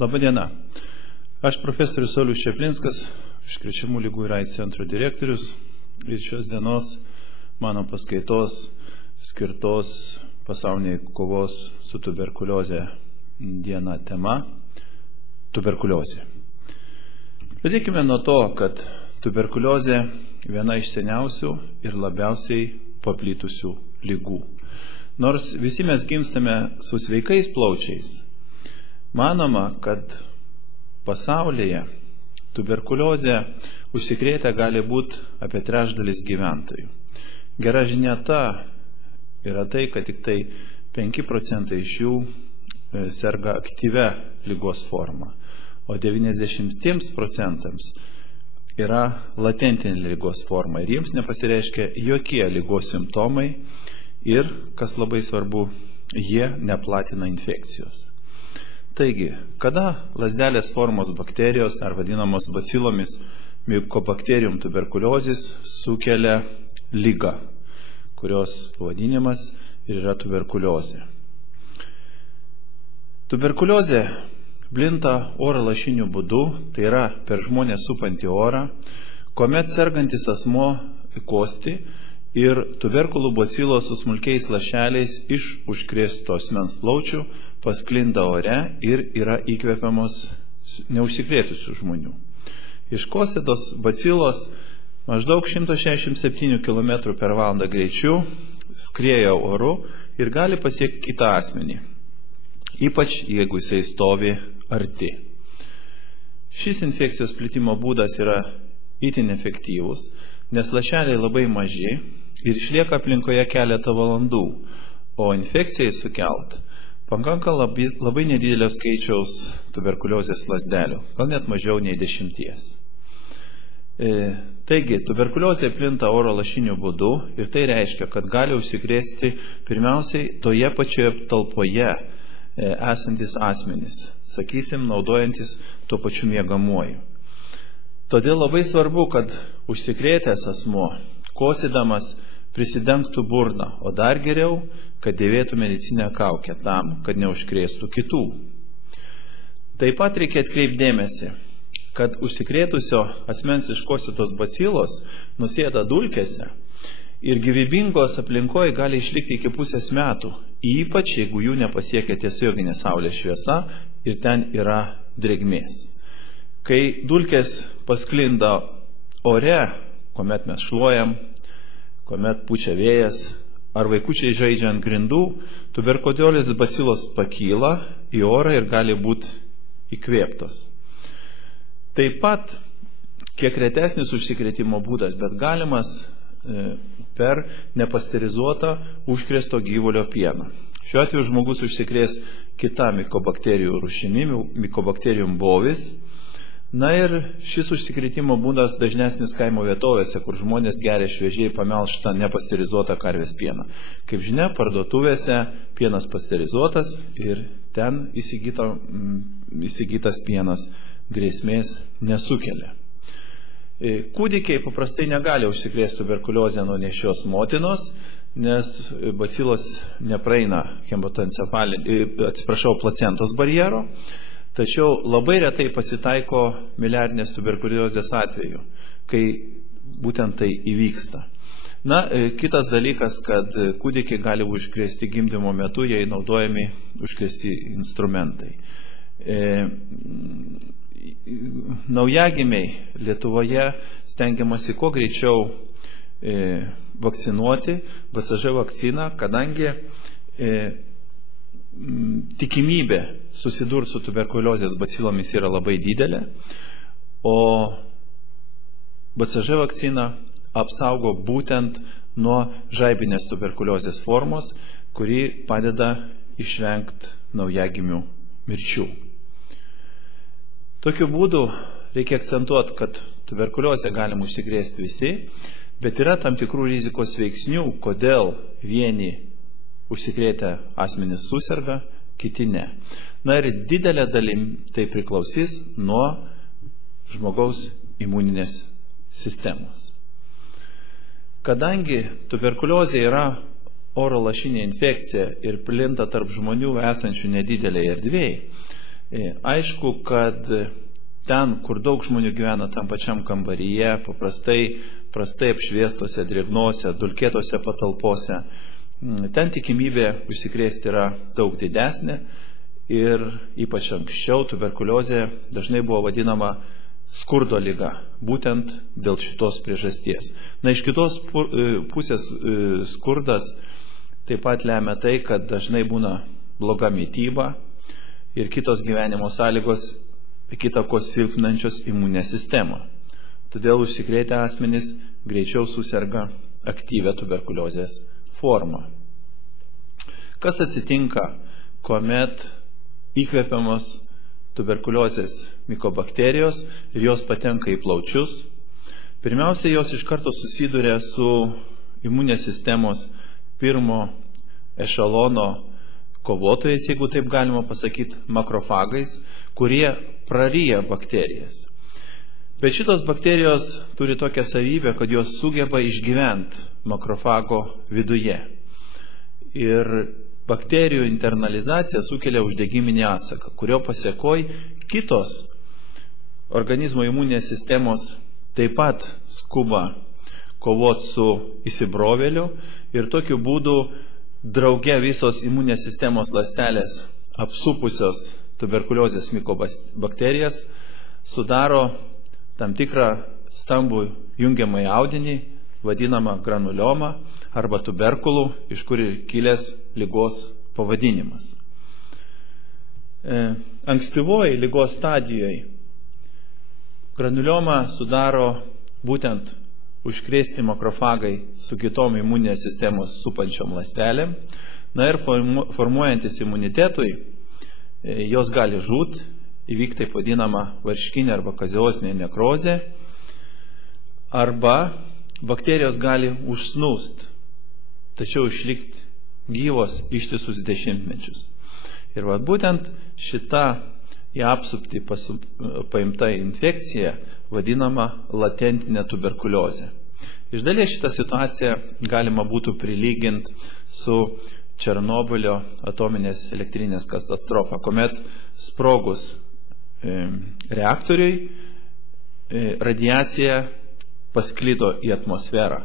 Labadiena. Aš profesorius Saulius Čeplinskas, užkrečiamų ligų ir AIDS centro direktorius. Ir šios dienos mano paskaitos skirtos pasauliniai kovos su tuberkulioze diena tema – tuberkuliozė. Pradėkime nuo to, kad tuberkuliozė viena iš seniausių ir labiausiai paplitusių ligų. Nors visi mes gimstame su sveikais plaučiais, manoma, kad pasaulyje tuberkuliozė užsikrėtę gali būti apie trečdalis gyventojų. Gera žinia yra tai, kad tik tai 5% iš jų serga aktyvia ligos forma, o 90% yra latentinė ligos forma ir jiems nepasireiškia jokie ligos simptomai ir, kas labai svarbu, jie neplatina infekcijos. Taigi, kada lazdelės formos bakterijos, ar vadinamos bacilomis Mycobacterium tuberculosis, sukelia ligą, kurios pavadinimas yra tuberkuliozė. Tuberkuliozė plinta oro lašiniu būdu, tai yra per žmonės supantį orą, kuomet sergantis asmuo kosti ir tuberkulų bacilos su smulkiais lašeliais iš užkrėsto asmens plaučių pasklinda ore ir yra įkvepiamos neužsikrėtusių žmonių. Iš kosėtos bacilos maždaug 167 km/h greičiu skrieja oru ir gali pasiekti kitą asmenį, ypač jeigu jisai stovi arti. Šis infekcijos plitimo būdas yra itin efektyvus, nes lašeliai labai maži ir išlieka aplinkoje keletą valandų, o infekcijai sukelt pakanka labai nedidelio skaičiaus tuberkuliozės lazdelių, gal net mažiau nei 10. Taigi, tuberkuliozė plinta oro lašiniu būdu ir tai reiškia, kad gali užsikrėsti pirmiausiai toje pačioje talpoje esantis asmenys, sakysim, naudojantis tuo pačiu miegamuoju. Todėl labai svarbu, kad užsikrėtęs asmuo, kosydamas, prisidengtų burną, o dar geriau, kad dėvėtų medicininę kaukę tam, kad neužkrėstų kitų. Taip pat reikia atkreipti dėmesį, kad užsikrėtusio asmens iškosytos bacilos nusėda dulkėse ir gyvybingos aplinkoje gali išlikti iki pusės metų, ypač jeigu jų nepasiekia tiesioginė saulės šviesa ir ten yra drėgmės. Kai dulkės pasklinda ore, kuomet mes šluojam, kuomet pučia vėjas, ar vaikučiai žaidžia ant grindų, tuberkuliozės bacilos pakyla į orą ir gali būti įkvėptos. Taip pat, kiek retesnis užsikrėtimo būdas, bet galimas per nepasterizuotą užkrėsto gyvulio pieną. Šiuo atveju žmogus užsikrės kitą mikobakterijų rūšimi, Mycobacterium bovis. Na ir šis užsikrėtimo būdas dažnesnis kaimo vietovėse, kur žmonės geria šviežiai pamelžtą nepasterizuotą karvės pieną. Kaip žinia, parduotuvėse pienas pasterizuotas ir ten įsigytas pienas grėsmės nesukelia. Kūdikiai paprastai negali užsikrėsti tuberkuliozę nuo nėščios motinos, nes bacilos nepraeina placentos barjero. Tačiau labai retai pasitaiko miliarinės tuberkuliozės atveju, kai būtent tai įvyksta. Na, kitas dalykas, kad kūdikiai gali užkrėsti gimdymo metu, jei naudojami užkrėsti instrumentai. Naujagimiai Lietuvoje stengiamasi kuo greičiau vakcinuoti BCG vakciną, kadangi tikimybė susidurti su tuberkuliozės bacilomis yra labai didelė, o BCG vakcina apsaugo būtent nuo žaibinės tuberkuliozės formos, kuri padeda išvengti naujagimių mirčių. Tokiu būdu reikia akcentuoti, kad tuberkuliozę galima užsikrėsti visi, bet yra tam tikrų rizikos veiksnių, kodėl vieni užsikrėtę asmenys suserga, kiti ne. Na ir didelė dalim tai priklausys nuo žmogaus imuninės sistemos. Kadangi tuberkuliozė yra oro lašinė infekcija ir plinta tarp žmonių esančių nedidelėje erdvėje, Aišku, kad ten, kur daug žmonių gyvena tam pačiam kambaryje, prastai apšviestose, drėgnose, dulkėtose patalpose, ten tikimybė užsikrėsti yra daug didesnė ir ypač anksčiau tuberkuliozė dažnai buvo vadinama skurdo liga, būtent dėl šitos priežasties. Iš kitos pusės skurdas taip pat lemia tai, kad dažnai būna bloga mytyba ir kitos gyvenimo sąlygos, kitako silpninančios imuninę sistemą. Todėl užsikrėtę asmenys greičiau suserga aktyvę tuberkuliozės formą. Kas atsitinka, kuomet įkvepiamos tuberkuliozės mikobakterijos ir jos patenka į plaučius? Pirmiausia, jos iš karto susiduria su imuninės sistemos pirmo ešalono kovotojais, jeigu taip galima pasakyti, makrofagais, kurie praryja bakterijas. Bet šitos bakterijos turi tokią savybę, kad jos sugeba išgyventi makrofago viduje. Ir bakterijų internalizacija sukelia uždegiminį atsaką, kurio pasekoj kitos organizmo imuninės sistemos taip pat skuba kovoti su įsibrovėliu ir tokiu būdu drauge visos imuninės sistemos ląstelės apsupusios tuberkuliozės mikobakterijas sudaro tam tikrą stambų jungiamąjį audinį, vadinamą granuliomą arba tuberkulų, iš kur ir kilęs ligos pavadinimas. Ankstyvoji ligos stadijoje granuliomą sudaro būtent užkrėsti makrofagai su kitom imuninės sistemos supančiom ląstelėm. Ir formuojantis imunitetui, jos gali žūt, įvykti taip vadinama varškinė arba kaziozinė nekrozė, arba bakterijos gali užsnūst, tačiau išlikti gyvos ištisus dešimtmečius. Ir būtent šita į apsuptį paimta infekcija vadinama latentinė tuberkuliozė. Iš dalies šitą situaciją galima būtų prilyginti su Černobylio atominės elektrinės katastrofa, kuomet sprogus reaktoriui radiacija pasklido į atmosferą.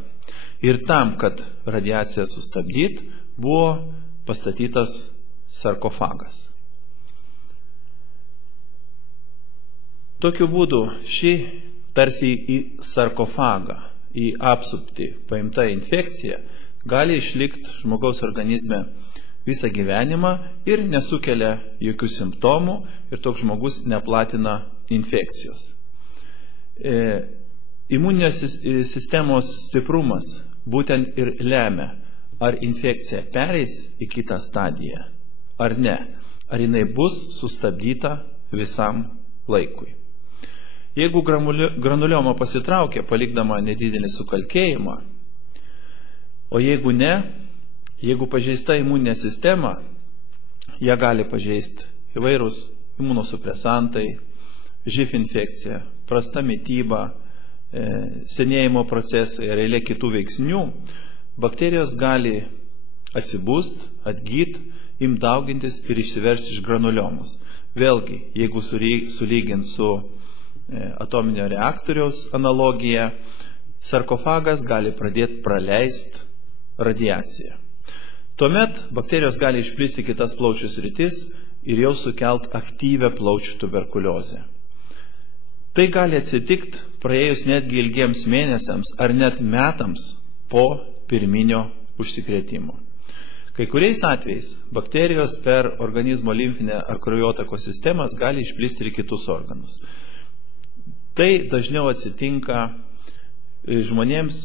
Ir tam, kad radiaciją sustabdyti, buvo pastatytas sarkofagas. Tokiu būdu ši tarsi į sarkofagą, į apsuptį paimta infekcija gali išlikti žmogaus organizme visą gyvenimą ir nesukelia jokių simptomų ir toks žmogus neplatina infekcijos. Imuninės sistemos stiprumas būtent ir lemia, ar infekcija pereis į kitą stadiją, ar ne, ar jinai bus sustabdyta visam laikui. Jeigu granulioma pasitraukia, palikdama nedidelį sukalkėjimą, o jeigu ne, jeigu pažeista imuninė sistema, ją gali pažeisti įvairūs imunosupresantai, živ infekcija, prasta mytyba, senėjimo procesai ir eilė kitų veiksnių, bakterijos gali atsibūst, atgyt, imt daugintis ir išsiversti iš granuliomos. Vėlgi, jeigu sulygint su atominio reaktoriaus analogija, sarkofagas gali pradėti praleisti radiaciją. Tuomet bakterijos gali išplisti kitas plaučių sritis ir jau sukelt aktyvę plaučių tuberkuliozę. Tai gali atsitikti praėjus netgi ilgiems mėnesiams ar net metams po pirminio užsikrėtimo. Kai kuriais atvejais bakterijos per organizmo limfinę ar kraujotakos sistemas gali išplisti ir kitus organus. Tai dažniau atsitinka žmonėms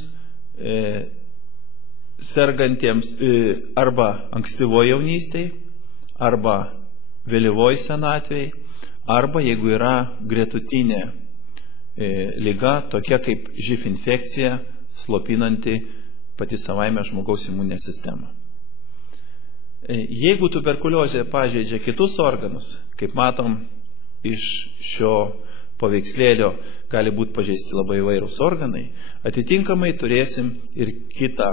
sergantiems arba ankstyvoje jaunystėje, arba vėlyvoje senatvėje, arba jeigu yra gretutinė liga, tokia kaip živ infekcija, slopinanti pati savaime žmogaus imuninę sistemą. Jeigu tuberkuliozė pažeidžia kitus organus, kaip matom iš šio paveikslėlio gali būti pažeisti labai įvairūs organai, atitinkamai turėsim ir kitą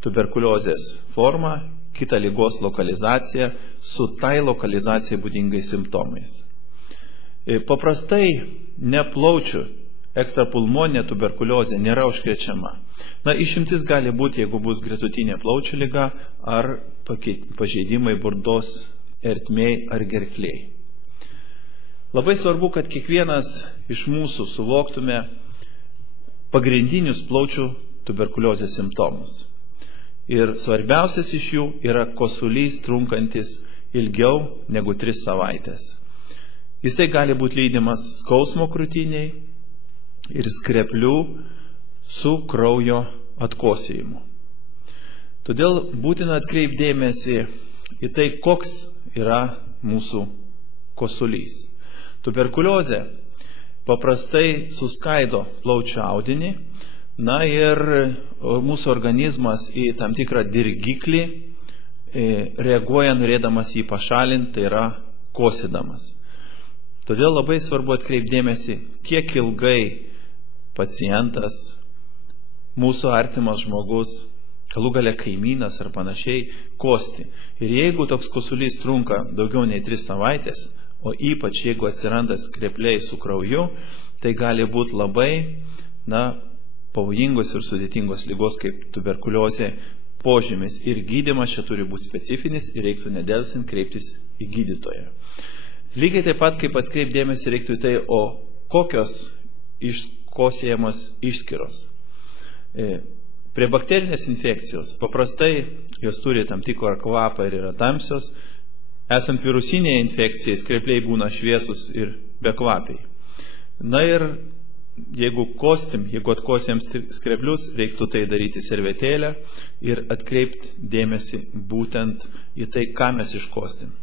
tuberkuliozės formą, kitą ligos lokalizaciją su tai lokalizacijai būdingais simptomais. Paprastai neplaučių ekstrapulmoninė tuberkuliozė nėra užkrečiama. Išimtis gali būti, jeigu bus gretutinė plaučių liga ar pažeidimai burnos ertmėj ar gerklėj. Labai svarbu, kad kiekvienas iš mūsų suvoktume pagrindinius plaučių tuberkuliozės simptomus. Ir svarbiausias iš jų yra kosulys trunkantis ilgiau negu 3 savaitės. Jisai gali būti lydimas skausmo krūtiniai ir skreplių su kraujo atkosėjimu. Todėl būtina atkreipti dėmesį į tai, koks yra mūsų kosulys. Tuberkuliozė paprastai suskaido plaučių audinį, ir mūsų organizmas į tam tikrą dirgiklį reaguoja norėdamas jį pašalinti, tai yra kosydamas. Todėl labai svarbu atkreipti dėmesį, kiek ilgai pacientas, mūsų artimas žmogus, galų gale kaimynas ar panašiai, kosti. Ir jeigu toks kosulys trunka daugiau nei 3 savaitės, o ypač jeigu atsiranda skrepliai su krauju, tai gali būti labai pavojingos ir sudėtingos ligos kaip tuberkuliozė požymis. Ir gydymas čia turi būti specifinis ir reiktų nedelsint kreiptis į gydytoją. Lygiai taip pat, kaip atkreipdėmėsi reiktų į tai, o kokios iškosėjamos išskyros. Prie bakterinės infekcijos paprastai jos turi tam tikrą kvapą ir yra tamsios. Esant virusiniai infekcijai, skrepliai būna šviesus ir bekvapiai. Ir jeigu atkosėm skreplius, reiktų tai daryti servetėlę ir atkreipti dėmesį būtent į tai, ką mes iškostim.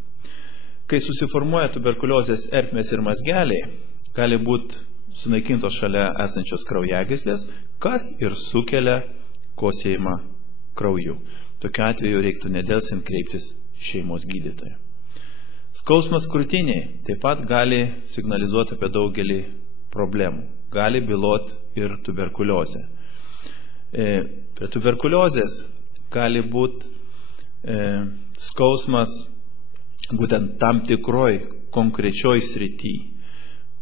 Kai susiformuoja tuberkuliozės ertmės ir mazgeliai, gali būti sunaikintos šalia esančios kraujagyslės, kas ir sukelia kosėjimą krauju. Tokiu atveju reiktų nedelsint kreiptis šeimos gydytoją. Skausmas krūtiniai taip pat gali signalizuoti apie daugelį problemų. Gali byloti ir tuberkuliozė. Prie tuberkuliozės gali būti skausmas būtent tam tikroj konkrečioj srity,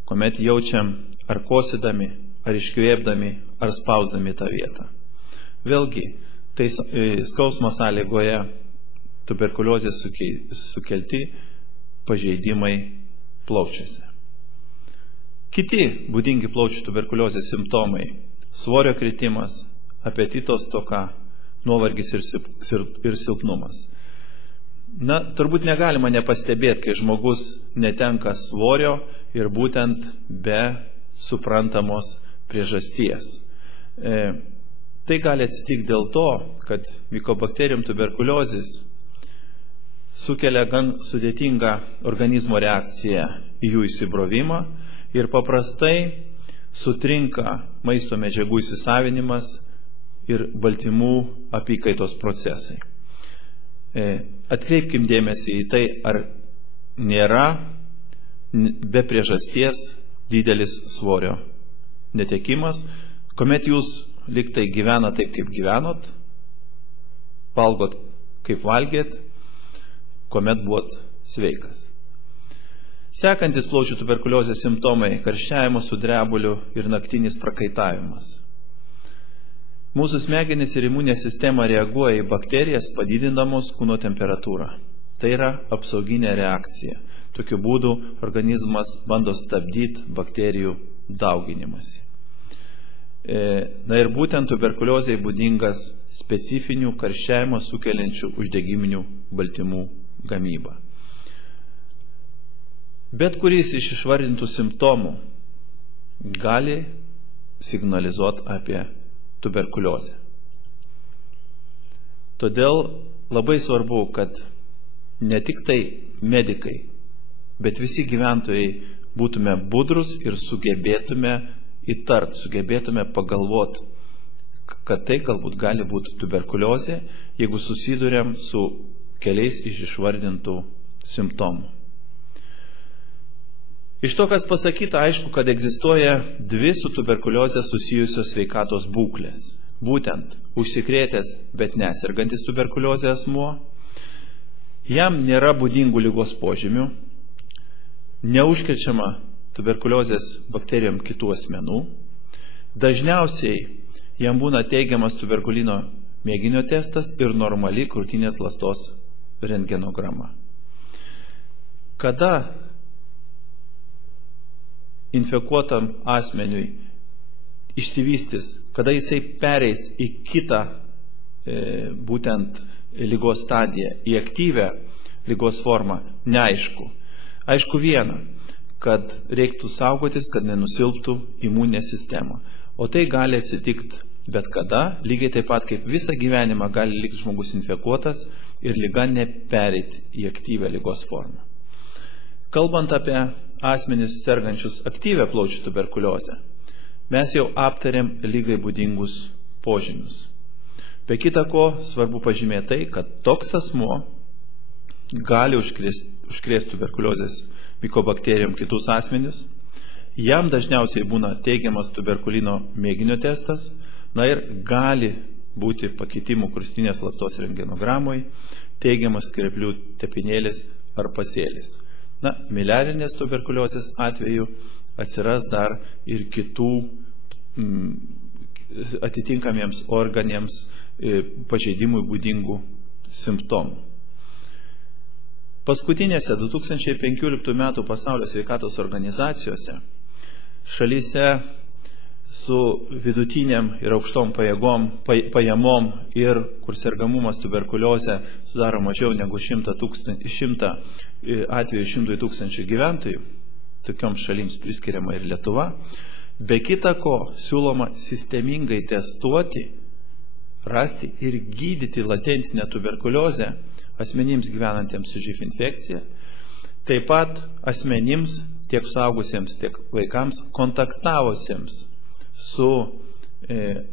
kuomet jaučiam ar kosėdami, ar iškvėpdami, ar spausdami tą vietą. Vėlgi, tai skausmo sąlygoja tuberkuliozės sukelti pažeidimai plaučiuose. Kiti būdingi plaučių tuberkuliozės simptomai – svorio kritimas, apetito stoka, nuovargis ir silpnumas. Turbūt negalima nepastebėti, kai žmogus netenka svorio ir būtent be suprantamos priežasties. Tai gali atsitikti dėl to, kad Mycobacterium tuberculosis sukelia gan sudėtingą organizmo reakciją į jų įsibrovimą ir paprastai sutrinka maisto medžiagų įsisavinimas ir baltymų apykaitos procesai. Atkreipkim dėmesį į tai, ar nėra be priežasties didelis svorio netekimas, kuomet jūs liktai gyvena taip, kaip gyvenot, valgot, kaip valgėt, kuomet buvot sveikas. Sekantis plaučių tuberkuliozės simptomai – karščiavimas su drebuliu ir naktinis prakaitavimas. Mūsų smegenys ir imuninė sistema reaguoja į bakterijas, padidindamos kūno temperatūrą. Tai yra apsauginė reakcija. Tokiu būdu organizmas bando stabdyti bakterijų dauginimąsi. Ir būtent tuberkuliozei būdingas specifinių karščiavimą sukeliančių uždegiminių baltymų gamyba. Bet kuris iš išvardintų simptomų gali signalizuoti apie tuberkuliozę. Todėl labai svarbu, kad ne tik tai medikai, bet visi gyventojai būtume budrus ir sugebėtume įtart, sugebėtume pagalvoti, kad tai galbūt gali būti tuberkuliozė, jeigu susiduriam su keliais iš išvardintų simptomų. Iš to, kas pasakyta, aišku, kad egzistuoja dvi su tuberkuliozė susijusios sveikatos būklės. Būtent užsikrėtęs, bet nesergantis tuberkuliozė asmuo, jam nėra būdingų ligos požymių, neužkrečiama tuberkuliozės bakterijom kitų asmenų. Dažniausiai jam būna teigiamas tuberkulino mėginio testas ir normali krūtinės ląstos rentgenograma. Kada infekuotam asmeniui išsivystys, kada jisai pereis į kitą būtent ligos stadiją, į aktyvę ligos formą, neaišku. Aišku viena, kad reiktų saugotis, kad nenusilptų imuninė sistema. O tai gali atsitikti bet kada, lygiai taip pat kaip visą gyvenimą gali likti žmogus infekuotas ir liga nepereiti į aktyvę ligos formą. Kalbant apie asmenis sergančius aktyvę plaučių tuberkuliozę, mes jau aptarėm lygai būdingus požymius. Be kita ko, svarbu pažymėti tai, kad toks asmuo gali užkrėsti tuberkuliozės mikobakterijom kitus asmenis. Jam dažniausiai būna teigiamas tuberkulino mėginio testas, na ir gali būti pakitimų krūtinės ląstos rentgenogramoj, teigiamas skreplių tepinėlis ar pasėlis. Na, miliarinės tuberkuliozės atveju atsiras dar ir kitų atitinkamiems organėms pažeidimui būdingų simptomų. Paskutinėse 2015 metų Pasaulio sveikatos organizacijose šalyse su vidutiniam ir aukštom pajamom ir kur sergamumas tuberkuliozė sudaro mažiau negu 100 atvejų 100 000 gyventojų, tokioms šalims priskiriama ir Lietuva, be kita ko siūloma sistemingai testuoti, rasti ir gydyti latentinę tuberkuliozę asmenims gyvenantiems su živ infekcija, taip pat asmenims, tiek suaugusiems, tiek vaikams, kontaktavusiems su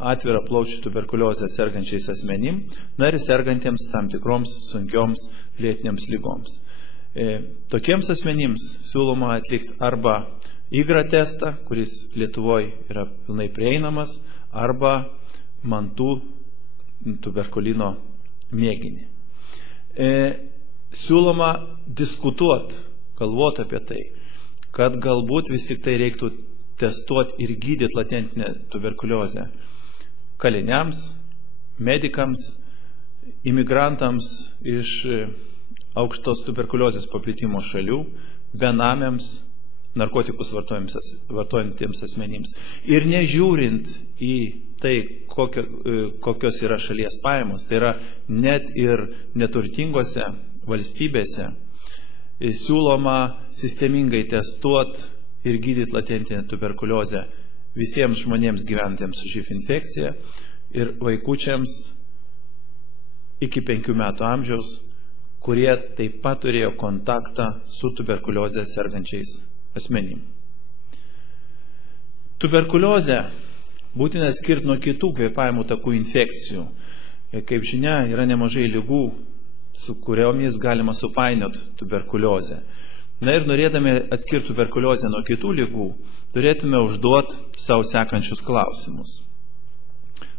atvira plaučių tuberkuliozę sergančiais asmenim, na ir sergantiems tam tikroms sunkioms lėtinėms lygoms. Tokiems asmenims siūloma atlikti arba IGRA testą, kuris Lietuvoje yra pilnai prieinamas, arba mantų tuberkulino mėginį. Siūloma diskutuoti, galvoti apie tai, kad galbūt vis tik tai reiktų testuoti ir gydyti latentinę tuberkuliozę kaliniams, medikams, imigrantams iš aukštos tuberkuliozės paplitimo šalių, benamiams, narkotikus vartojantiems asmenims. Ir nežiūrint į tai, kokios yra šalies pajamos, tai yra net ir neturtingose valstybėse, siūloma sistemingai testuoti ir gydyti latentinę tuberkuliozę visiems žmonėms gyventiems su živ infekcija ir vaikučiams iki 5 metų amžiaus, kurie taip pat turėjo kontaktą su tuberkuliozę sergančiais asmenim. Tuberkuliozę būtina atskirti nuo kitų kvėpavimo takų infekcijų. Kaip žinia, yra nemažai ligų, su kuriomis galima supainioti tuberkuliozę. Na ir norėdami atskirti tuberkuliozę nuo kitų ligų, turėtume užduoti savo sekančius klausimus.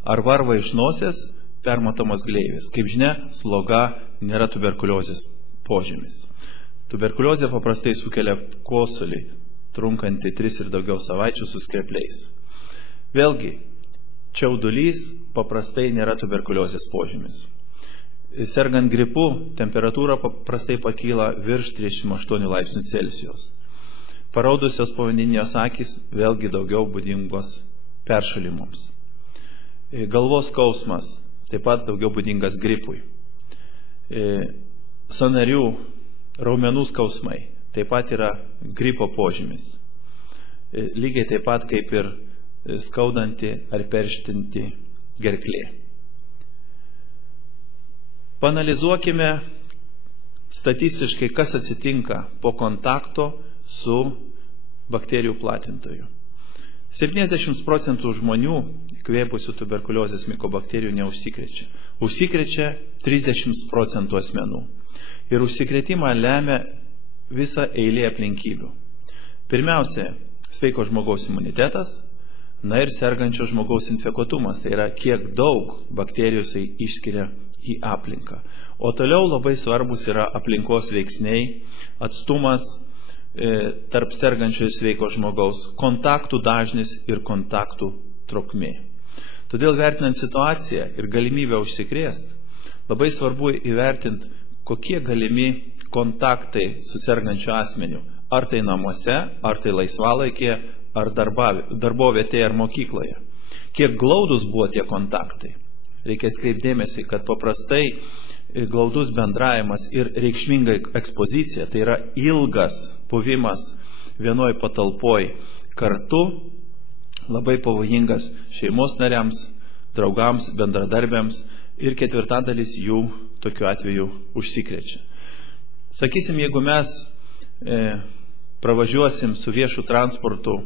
Ar varva iš nosies permatomos gleivės? Kaip žinia, sloga nėra tuberkuliozės požymis. Tuberkuliozė paprastai sukelia kosulį, trunkantį 3 ir daugiau savaičių su skrepliais. Vėlgi, čiaudulys paprastai nėra tuberkuliozės požymis. Sergant gripu, temperatūra paprastai pakyla virš 38 laipsnių Celsijaus. Paraudusios povandeninės akys vėlgi daugiau būdingos peršalimams. Galvos skausmas taip pat daugiau būdingas gripui. Sąnarių, raumenų skausmai taip pat yra gripo požymis. Lygiai taip pat kaip ir skaudanti ar perštinti gerklė. Panalizuokime statistiškai, kas atsitinka po kontakto su bakterijų platintoju. 70% žmonių įkvėpusių tuberkuliozės mikobakterijų neužsikrečia. Užsikrečia 30% asmenų. Ir užsikrėtimą lemia visa eilė aplinkybių. Pirmiausia, sveiko žmogaus imunitetas, na ir sergančio žmogaus infekuotumas, tai yra kiek daug bakterijų jisai išskiria į aplinką. O toliau labai svarbus yra aplinkos veiksniai, atstumas, tarp sergančio ir sveiko žmogaus, kontaktų dažnis ir kontaktų trukmė. Todėl vertinant situaciją ir galimybę užsikrėsti, labai svarbu įvertinti, kokie galimi kontaktai su sergančiu asmeniu. Ar tai namuose, ar tai laisvalaikėje, ar darbovietėje, ar mokykloje. Kiek glaudus buvo tie kontaktai. Reikia atkreipdėmėsi, kad paprastai glaudus bendravimas ir reikšminga ekspozicija, tai yra ilgas buvimas vienoj patalpoj kartu, labai pavojingas šeimos nariams, draugams, bendradarbiams ir ketvirtadalis jų tokiu atveju užsikrečia. Sakysim, jeigu mes pravažiuosim su viešu transportu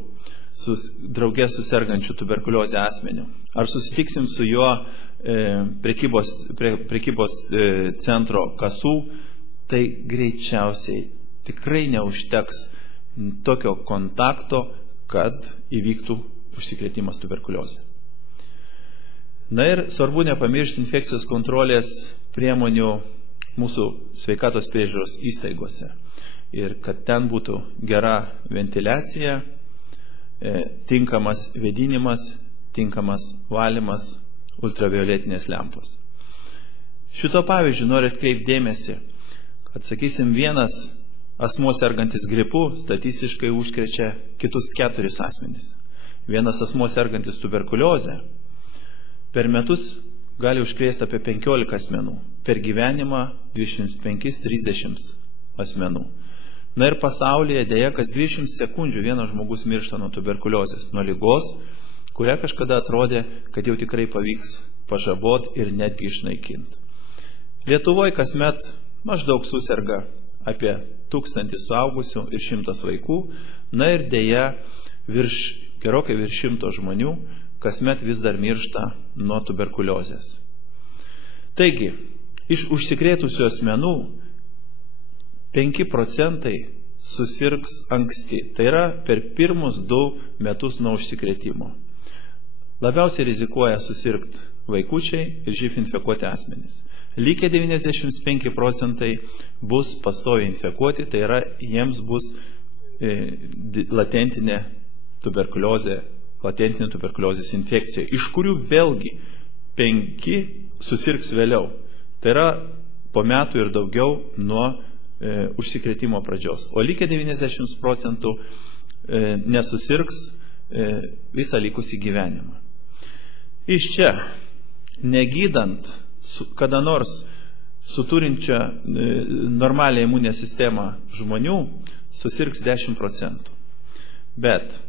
draugė su sergančiu tuberkuliozę asmeniu, ar susitiksim su juo prekybos centro kasų, tai greičiausiai tikrai neužteks tokio kontakto, kad įvyktų užsikrėtimas tuberkuliozė. Na ir svarbu nepamiršti infekcijos kontrolės priemonių mūsų sveikatos priežiūros įstaigose ir kad ten būtų gera ventiliacija, tinkamas vėdinimas, tinkamas valymas, ultravioletinės lempos. Šito pavyzdžiu noriu atkreipti dėmesį, kad, sakysim, vienas asmuo sergantis gripu statistiškai užkrečia kitus 4 asmenys. Vienas asmuo sergantis tuberkuliozę per metus gali užkrėsti apie 15 asmenų, per gyvenimą 25-30 asmenų. Na ir pasaulyje dėja, kas 20 sekundžių vienas žmogus miršta nuo tuberkuliozės, nuo ligos, kurią kažkada atrodė, kad jau tikrai pavyks pažabot ir netgi išnaikinti. Lietuvoje kasmet maždaug suserga apie 1000 suaugusių ir 100 vaikų, na ir dėja gerokai virš 100 žmonių kasmet vis dar miršta nuo tuberkuliozės. Taigi, iš užsikrėtusių asmenų 5% susirgs anksti, tai yra per pirmus 2 metus nuo užsikrėtimo. Labiausiai rizikuoja susirgti vaikučiai ir živ infekuoti asmenys. Likę 95% bus pastoviai infekuoti, tai yra jiems bus latentinė tuberkuliozės infekcija, iš kurių vėlgi 5 susirgs vėliau. Tai yra po metų ir daugiau nuo užsikrėtimo pradžios. O likę 90% nesusirgs visą likusį gyvenimą. Iš čia, negydant kada nors suturinčią normalią imuninę sistemą žmonių, susirgs 10%. Bet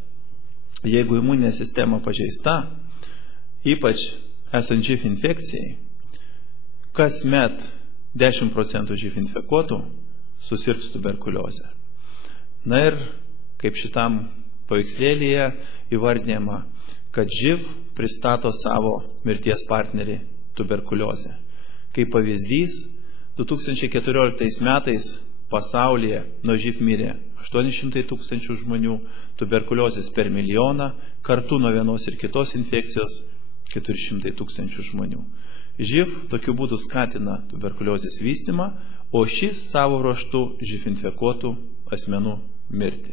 jeigu imuninė sistema pažeista, ypač esant živ infekcijai, kasmet 10% živ infekuotų susirgs tuberkuliozę. Na ir kaip šitam paveikslėlyje įvardinama, kad živ pristato savo mirties partnerį tuberkuliozę. Kaip pavyzdys, 2014 metais pasaulyje nuo živ mirė 800 000 žmonių, tuberkuliozės per milijoną, kartu nuo vienos ir kitos infekcijos 400 000 žmonių. Živ tokiu būdu skatina tuberkuliozės vystymą, o šis savo ruožtu živ infekuotų asmenų mirtį.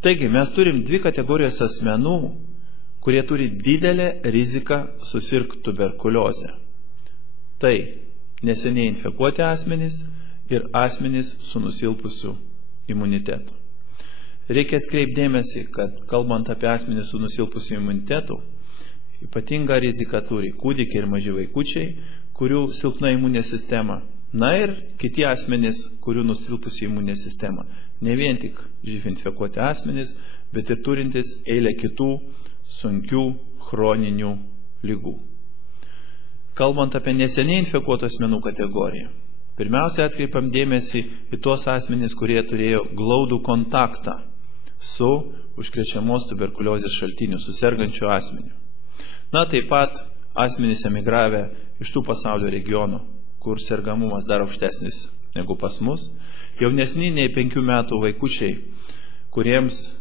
Taigi, mes turim 2 kategorijos asmenų, kurie turi didelę riziką susirgti tuberkuliozę. Tai neseniai infekuoti asmenys ir asmenys su nusilpusiu imunitetu. Reikia atkreipdėmėsi, kad kalbant apie asmenys su nusilpusiu imunitetu, ypatingą riziką turi kūdikiai ir maži vaikučiai, kurių silpna imuninė sistema. Na ir kiti asmenys, kurių nusilpusi imuninė sistema. Ne vien tik živ infekuoti asmenys, bet ir turintis eilę kitų sunkių chroninių ligų. Kalbant apie neseniai infekuotų asmenų kategoriją, pirmiausia atkreipiam dėmesį į tuos asmenys, kurie turėjo glaudų kontaktą su užkrečiamos tuberkuliozės šaltiniu, su sergančiu asmeniu. Na, taip pat asmenys emigravę iš tų pasaulio regionų, kur sergamumas dar aukštesnis negu pas mus, jaunesni nei 5 metų vaikučiai, kuriems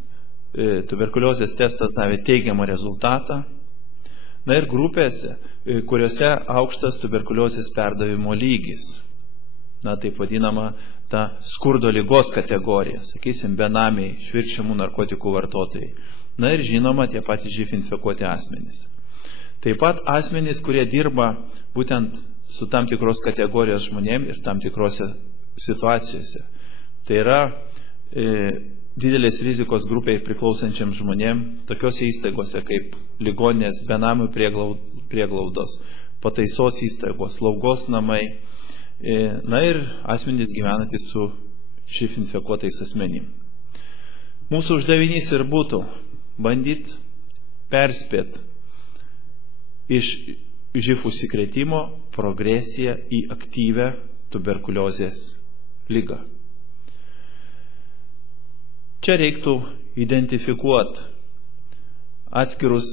tuberkuliozės testas davė teigiamą rezultatą, na ir grupėse, kuriuose aukštas tuberkuliozės perdavimo lygis. taip vadinama ta skurdo lygos kategorija, sakysim, benamiai, švirkščiamų narkotikų vartotojai. Ir žinoma, tie patys živ infekuoti asmenys. Taip pat asmenys, kurie dirba būtent su tam tikros kategorijos žmonėm ir tam tikrose situacijose. Tai yra didelės rizikos grupiai priklausančiam žmonėm, tokiose įstaigose kaip ligoninės, benamių prieglaudos, pataisos įstaigos, slaugos namai, ir asmenys gyvenantys su živ infekuotais asmenim. Mūsų uždavinys ir būtų bandyti perspėti iš živ užsikrėtimo progresiją į aktyvę tuberkuliozės ligą. Čia reiktų identifikuoti atskirus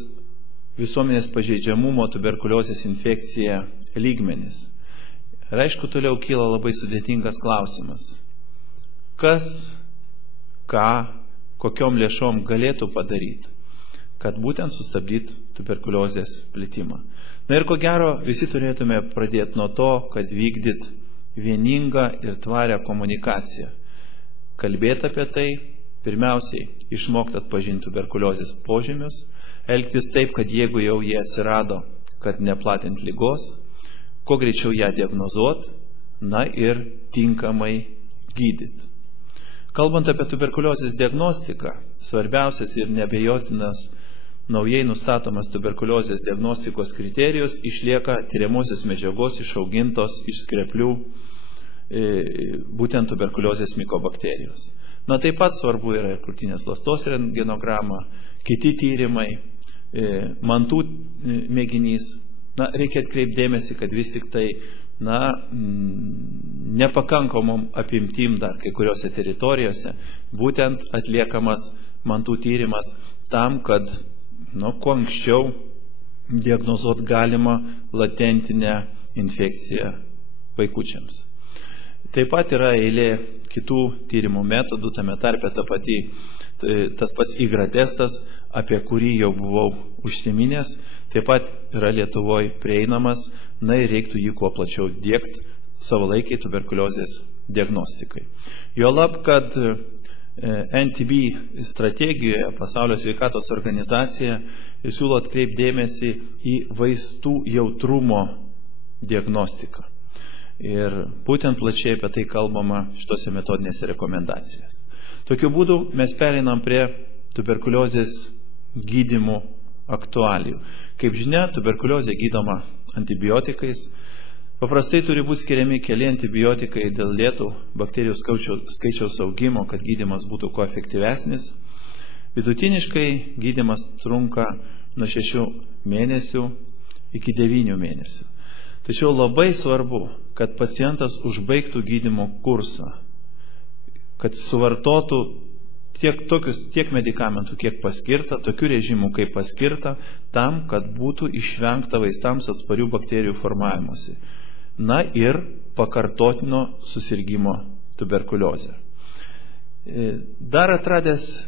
visuomenės pažeidžiamumo tuberkuliozės infekcija lygmenis. Ir aišku, toliau kyla labai sudėtingas klausimas. Kas, ką, kokiom lėšom galėtų padaryti, kad būtent sustabdytų tuberkuliozės plitimą. Ir ko gero, visi turėtume pradėti nuo to, kad vykdyt vieningą ir tvarią komunikaciją. Kalbėti apie tai, pirmiausiai, išmokti atpažinti tuberkuliozės požymius, elgtis taip, kad jeigu jau jie atsirado, kad neplatinti lygos, kuo greičiau ją diagnozuoti, ir tinkamai gydyti. Kalbant apie tuberkuliozės diagnostiką, svarbiausias ir neabejotinas naujai nustatomas tuberkuliozės diagnostikos kriterijus išlieka tyriamosios medžiagos išaugintos iš skreplių būtent tuberkuliozės mikobakterijos. Taip pat svarbu yra krūtinės ląstos rentgenograma, kiti tyrimai, mantų mėginys. Reikia atkreipti dėmesį, kad vis tik tai nepakankamom apimtim dar kai kuriuose teritorijose būtent atliekamas mantų tyrimas tam, kad kuo anksčiau diagnozuoti galima latentinę infekciją vaikučiams. Taip pat yra eilė kitų tyrimų metodų, tame tarpe tas pats IGRA testas, apie kurį jau buvau užsiminęs, taip pat yra Lietuvoje prieinamas, ir reiktų jį kuo plačiau diegti savalaikiai tuberkuliozės diagnostikai. Juolab, kad NTB strategijoje Pasaulio sveikatos organizacija siūlo atkreipti dėmesį į vaistų jautrumo diagnostiką. Ir būtent plačiai apie tai kalbama šitose metodinėse rekomendacijose. Tokiu būdu mes pereinam prie tuberkuliozės gydymų aktualijų. Kaip žinia, tuberkuliozė gydoma antibiotikais. Paprastai turi būti skiriami keli antibiotikai dėl lėtų bakterijų skaičiaus augimo, kad gydymas būtų kuo efektyvesnis. Vidutiniškai gydymas trunka nuo 6 mėnesių iki 9 mėnesių. Tačiau labai svarbu, kad pacientas užbaigtų gydymo kursą, kad suvartotų tiek medikamentų, kiek paskirta, tokių režimų, kaip paskirta, tam, kad būtų išvengta vaistams atsparių bakterijų formavimuose. Ir pakartotino susirgimo tuberkuliozę. Dar atradęs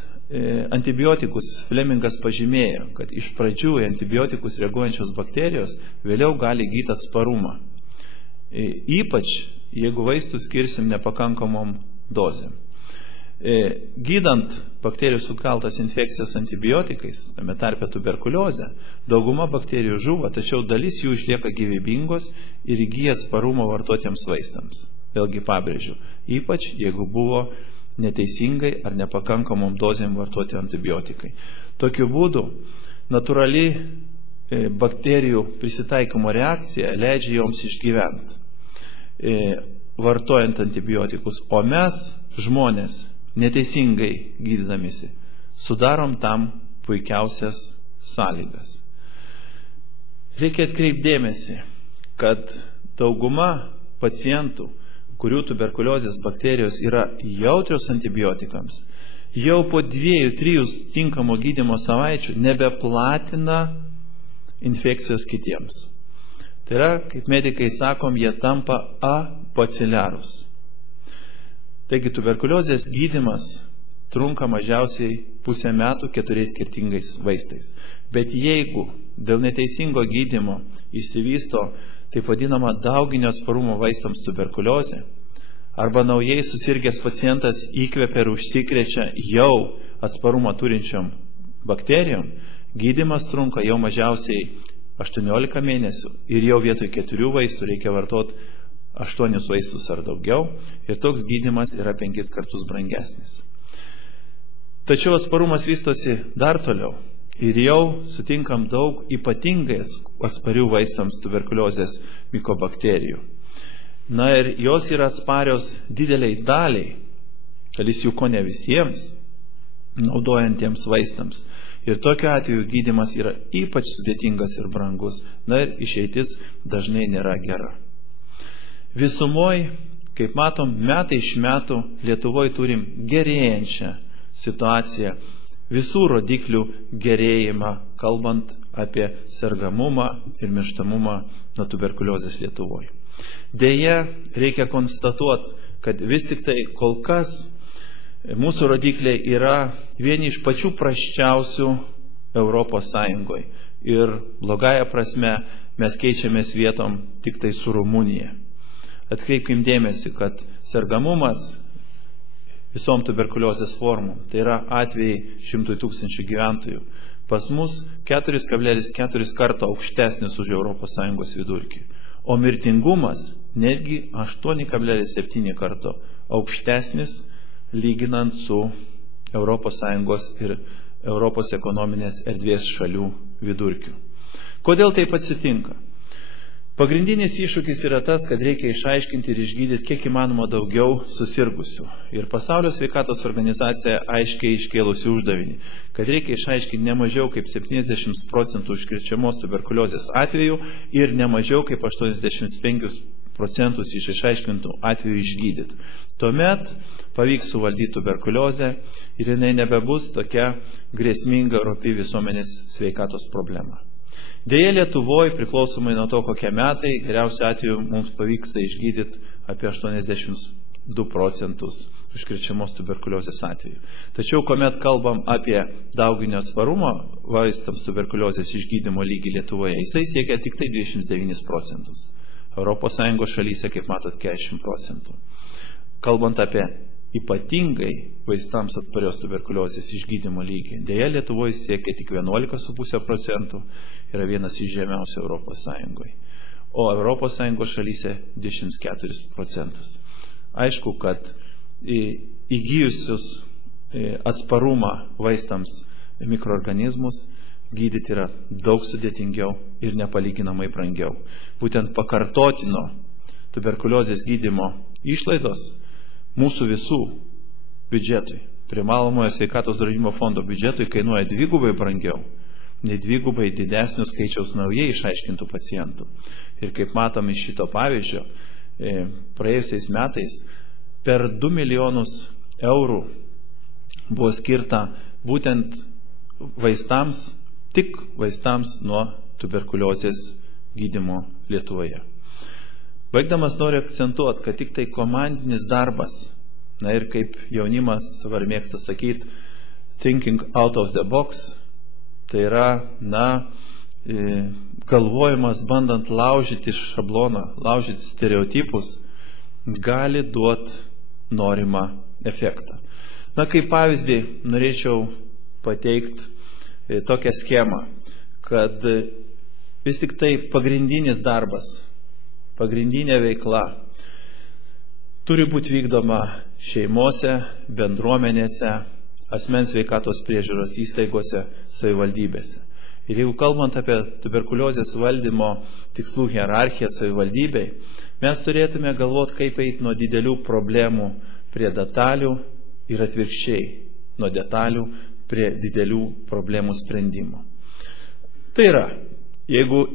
antibiotikus, Flemingas pažymėjo, kad iš pradžių antibiotikus reaguojančios bakterijos vėliau gali gydyti atsparumą. Ypač, jeigu vaistų skirsim nepakankamom dozėm. Gydant bakterijų sukeltas infekcijas antibiotikais, tame tarpe tuberkuliozę, dauguma bakterijų žuvo, tačiau dalis jų išlieka gyvybingos ir įgyja atsparumą vartotiems vaistams. Vėlgi pabrėžiu, ypač jeigu buvo neteisingai ar nepakankamom dozėm vartoti antibiotikai. Tokiu būdu natūrali bakterijų prisitaikymo reakcija leidžia joms išgyventi, vartojant antibiotikus, o mes, žmonės, neteisingai gydydamisi, sudarom tam puikiausias sąlygas. Reikia atkreipti dėmesį, kad dauguma pacientų, kurių tuberkuliozės bakterijos yra jautrios antibiotikams, jau po 2-3 tinkamo gydymo savaičių nebeplatina infekcijos kitiems. Tai yra, kaip medikai sakom, jie tampa abaciliarus. Taigi tuberkuliozės gydymas trunka mažiausiai pusę metų 4 skirtingais vaistais. Bet jeigu dėl neteisingo gydymo išsivysto taip vadinama dauginio atsparumo vaistams tuberkuliozė, arba naujai susirgęs pacientas įkvepia ir užsikrečia jau atsparumą turinčiom bakterijom, gydymas trunka jau mažiausiai 18 mėnesių ir jau vietoj 4 vaistų reikia vartoti 8 vaistus ar daugiau ir toks gydymas yra 5 kartus brangesnis. Tačiau atsparumas vystosi dar toliau ir jau sutinkam daug ypatingai atsparių vaistams tuberkuliozės mikobakterijų. Na ir jos yra atsparios dideliai daliai, dalis jų ko ne visiems, naudojantiems vaistams. Ir tokiu atveju gydymas yra ypač sudėtingas ir brangus, na ir išeitis dažnai nėra gera. Visumoj, kaip matom, metai iš metų Lietuvoje turim gerėjančią situaciją, visų rodiklių gerėjimą, kalbant apie sergamumą ir mirštamumą nuo tuberkuliozės Lietuvoje. Deja, reikia konstatuoti, kad vis tik tai kol kas mūsų rodikliai yra vieni iš pačių prasčiausių Europos Sąjungoje. Ir blogąja prasme mes keičiamės vietom tik tai su Rumunija. Atkreipkim dėmesį, kad sergamumas visom tuberkuliozės formom, tai yra atvejai 100 000 gyventojų, pas mus 4,4 karto aukštesnis už Europos Sąjungos vidurkį. O mirtingumas netgi 8,7 karto aukštesnis lyginant su Europos Sąjungos ir Europos ekonominės erdvės šalių vidurkiu. Kodėl taip atsitinka? Pagrindinis iššūkis yra tas, kad reikia išaiškinti ir išgydyti kiek įmanoma daugiau susirgusių. Ir Pasaulio sveikatos organizacija aiškiai iškėlusi uždavinį, kad reikia išaiškinti ne mažiau kaip 70% užkrečiamos tuberkuliozės atvejų ir ne mažiau kaip 85% iš išaiškintų atvejų išgydyti. Tuomet pavyks suvaldyti tuberkuliozę ir jinai nebebus tokia grėsminga opi visuomenės sveikatos problema. Deja, Lietuvoje, priklausomai nuo to, kokie metai, geriausiu atveju mums pavyksta išgydyti apie 82% užkrečiamos tuberkuliozės atveju. Tačiau, kuomet kalbam apie dauginio atsparumo vaistams tuberkuliozės išgydymo lygį Lietuvoje, jisai siekia tik tai 29%. Europos Sąjungos šalyse, kaip matot, 40%. Kalbant apie ypatingai vaistams atsparios tuberkuliozės išgydymo lygį, deja Lietuvoje siekia tik 11,5%, yra vienas iš žemiausių Europos Sąjungoje, o Europos Sąjungos šalyse 14%. Aišku, kad įgijusius atsparumą vaistams mikroorganizmus gydyti yra daug sudėtingiau ir nepalyginamai brangiau. Būtent pakartotino tuberkuliozės gydymo išlaidos mūsų visų biudžetui, privalomojo sveikatos draudimo fondo biudžetui kainuoja dvigubai brangiau, nei dvigubai didesnio skaičiaus naujai išaiškintų pacientų. Ir kaip matom iš šito pavyzdžio, praėjusiais metais per 2 milijonus eurų buvo skirta būtent vaistams, tik vaistams nuo tuberkuliozės gydymo Lietuvoje. Baigdamas noriu akcentuoti, kad tik tai komandinis darbas, na ir kaip jaunimas dabar mėgsta sakyti, thinking out of the box, tai yra, galvojimas bandant laužyti šabloną, laužyti stereotipus, gali duoti norimą efektą. Na, kaip pavyzdį norėčiau pateikti tokią schemą, kad vis tik tai pagrindinis darbas, pagrindinė veikla turi būti vykdoma šeimose, bendruomenėse, asmens sveikatos priežiūros įstaigose, savivaldybėse. Ir jeigu kalbant apie tuberkuliozės valdymo tikslų hierarchiją savivaldybei, mes turėtume galvoti, kaip eiti nuo didelių problemų prie detalių ir atvirkščiai, nuo detalių prie didelių problemų sprendimo. Tai yra, jeigu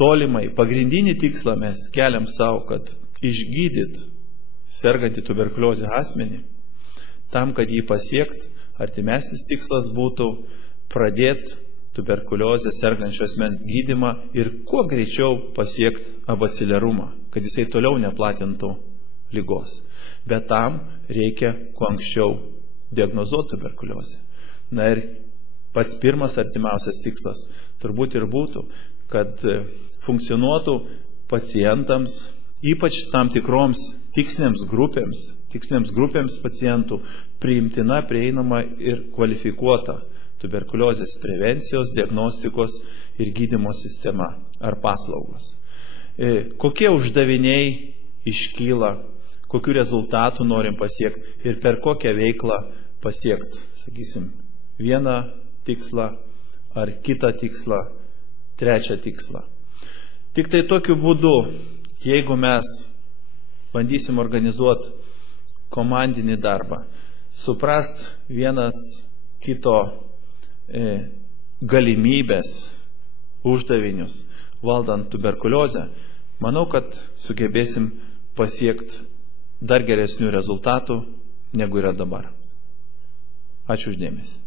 tolimai pagrindinį tikslą mes keliam savo, kad išgydyt sergantį tuberkuliozę asmenį, tam, kad jį pasiekt, artimesnis tikslas būtų pradėti tuberkuliozę sergančio asmens gydymą ir kuo greičiau pasiekti abacilerumą, kad jisai toliau neplatintų ligos. Bet tam reikia kuo anksčiau diagnozuoti tuberkuliozę. Na ir pats pirmas artimiausias tikslas turbūt ir būtų, kad funkcionuotų pacientams, ypač tam tikroms tikslinėms grupėms pacientų priimtina, prieinama ir kvalifikuota tuberkuliozės prevencijos, diagnostikos ir gydymo sistema ar paslaugos. Kokie uždaviniai iškyla, kokių rezultatų norim pasiekti ir per kokią veiklą pasiekti, sakysim, vieną tikslą ar kitą tikslą, trečią tikslą. Tik tai tokiu būdu, jeigu mes bandysim organizuoti komandinį darbą, suprast vienas kito galimybės, uždavinius, valdant tuberkuliozę, manau, kad sugebėsim pasiekti dar geresnių rezultatų, negu yra dabar. Ačiū uždėmesi.